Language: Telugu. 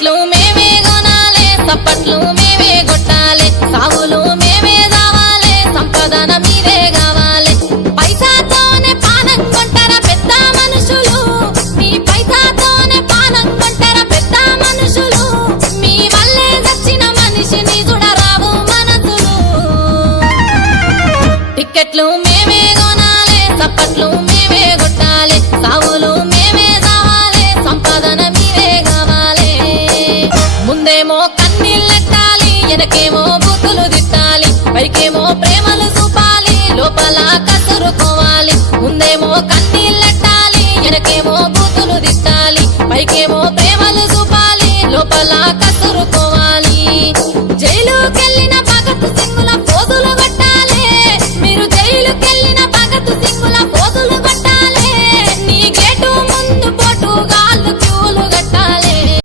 చెట్లు మేమే కొనాలే సప్పట్లు మేమే కొట్టాలి. సాగులు మేమే కావాలి సంపదన మీరే కావాలి. పైసాతోనే పానం కొంటారా పెద్ద మనుషులు? మీ పైసాతోనే పానం కొంటారా పెద్ద మనుషులు? మీ వల్లే వచ్చిన మనిషిని చూడరావు మనసులు. టిక్కెట్లు కన్నీళ్ళెట్టాలి ఎనకేమో బుద్ధులు తిట్టాలి పైకేమో ప్రేమలు చూపాలి లోపల కసురుకోవాలి. ముందేమో కన్నీళ్ళెట్టాలి ఎనకేమో బుద్ధులు తిట్టాలి పైకేమో